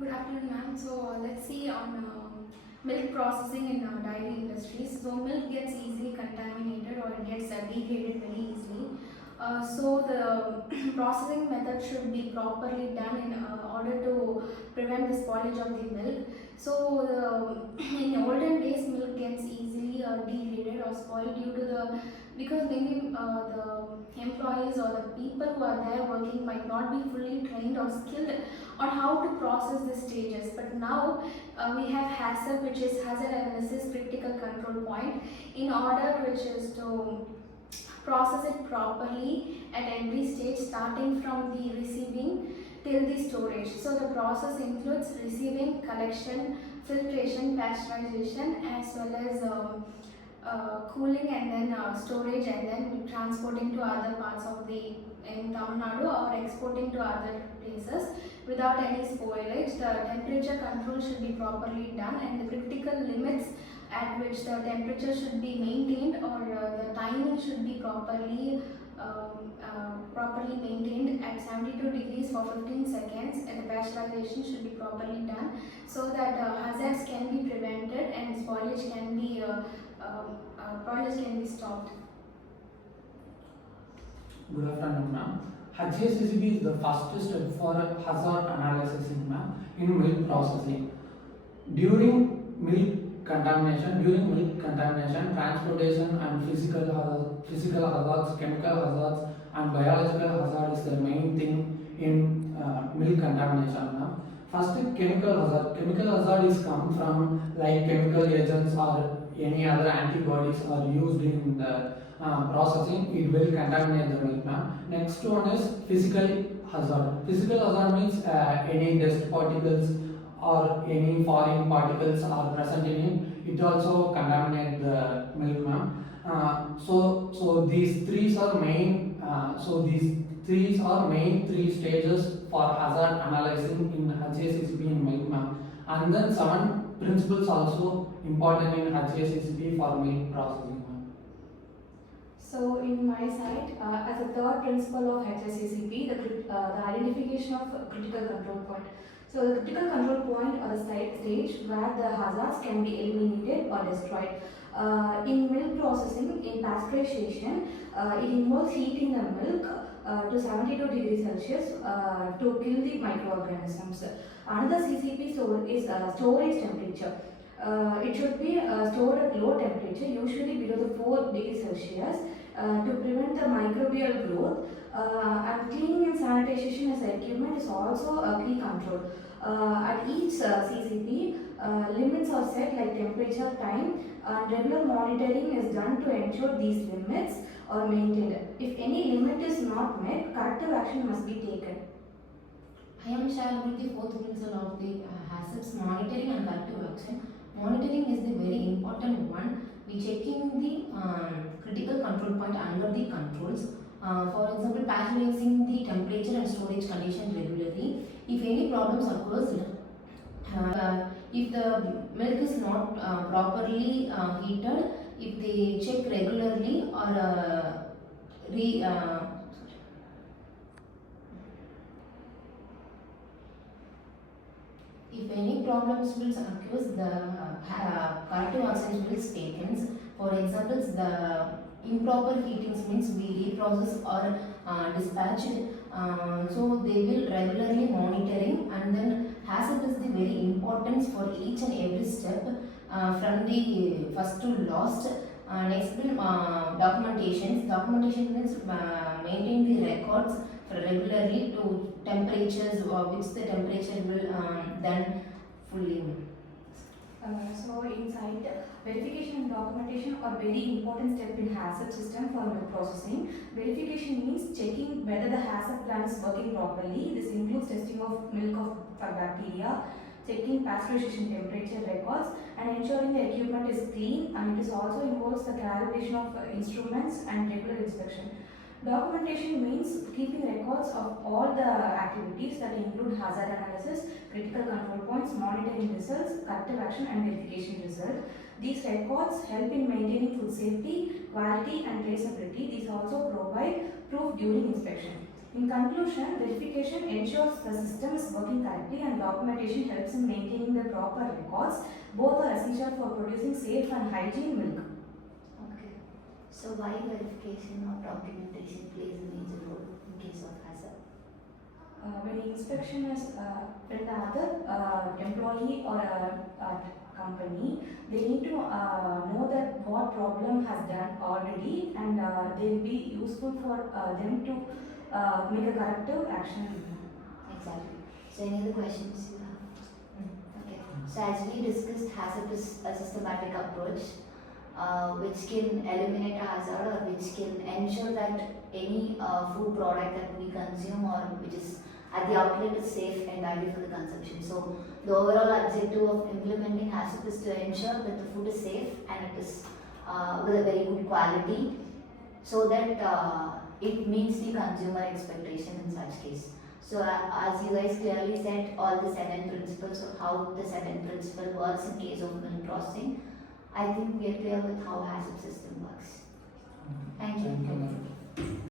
Good afternoon, ma'am. So let's see on milk processing in dairy industries. So milk gets easily contaminated or it gets degraded very easily. So the processing method should be properly done in order to prevent the spoilage of the milk. So in olden days, milk gets easily degraded or spoiled due to the because maybe the employees or the people who are there working might not be fully trained or skilled on how to process the stages. But now we have HACCP, which is hazard analysis critical control point, in order which is to process it properly at every stage, starting from the receiving till the storage. So the process includes receiving, collection, filtration, pasteurization, as well as cooling, and then storage, and then transporting to other parts of the in Tamil Nadu or exporting to other places without any spoilage. The temperature control should be properly done, and the critical limits at which the temperature should be maintained, or the timing should be properly maintained at 72 degrees for 15 seconds, and the pasteurization should be properly done so that hazards can be prevented and spoilage can be stopped. Good afternoon, ma'am. HACCP is the first step for hazard analysis in milk processing. During milk contamination, transportation and physical hazards, chemical hazards and biological hazard is the main thing in milk contamination, ma'am. First, chemical hazard. Chemical hazard is come from like chemical agents or any other antibodies are used in the processing. It will contaminate the milk, ma'am. Next one is physical hazard. Physical hazard means any dust particles or any foreign particles are present in it. It also contaminate the milk, ma'am. So these three are main. These are main three stages for hazard analyzing in HACCP in milk, ma'am. And then 7 principles also important in HACCP for milk processing, ma'am. So in my side, as a third principle of HACCP, the identification of critical control point. So the critical control point or the stage where the hazards can be eliminated or destroyed. In milk processing, in pasteurization, it involves heating the milk to 72 degrees Celsius to kill the microorganisms. Another CCP is storage temperature. It should be stored at low temperature, usually below the 4 degrees Celsius, to prevent the microbial growth. And cleaning and sanitization as equipment is also a key control. At each CCP, limits are set like temperature, time, and regular monitoring is done to ensure these limits are maintained. If any limit is not met, corrective action must be taken. I am sharing about the fourth principle of the HACCP's monitoring and corrective action. Monitoring is the very important one. We checking the critical control point under the controls. For example, pasteurizing the temperature and storage condition regularly. If any problems occurs, if the milk is not properly heated, if they check regularly or if any problems will occur, the corrective action will be taken. For example, the improper heatings means we reprocess or dispatched. So they will regularly monitoring, and then HACCP is the very importance for each and every step from the first to last. Next will documentation. Documentation means maintain the records regularly to temperatures which the temperature will then fully. So inside, verification and documentation are very important step in HACCP system for milk processing. Verification means checking whether the HACCP plan is working properly. This includes testing of milk for bacteria, checking pasteurization temperature records, and ensuring the equipment is clean, and it is also involves the calibration of instruments and regular inspection. Documentation means keeping records of all the activities that include hazard analysis, critical control points, monitoring results, corrective action, and verification result. These records help in maintaining food safety, quality, and traceability. These also provide proof during inspection. In conclusion, verification ensures the system is working correctly and documentation helps in maintaining the proper records. Both are essential for producing safe and hygiene milk. Okay. So why verification or documentation plays a major role in case of hazard? When the inspection is when the other employee or a company, they need to know that what problem has done already, and they will be useful for them to make a corrective action. Exactly. So any other questions you have? Okay. So as we discussed, HACCP is a systematic approach which can eliminate a hazard or which can ensure that any food product that we consume or which is at the outlet is safe and ideal for the consumption. So the overall objective of implementing HACCP is to ensure that the food is safe and it is with a very good quality, so that it meets the consumer expectation in such case. So as you guys clearly said, all the 7 principles of how the 7 principle works in case of milk processing, I think we are clear with how HACCP system works.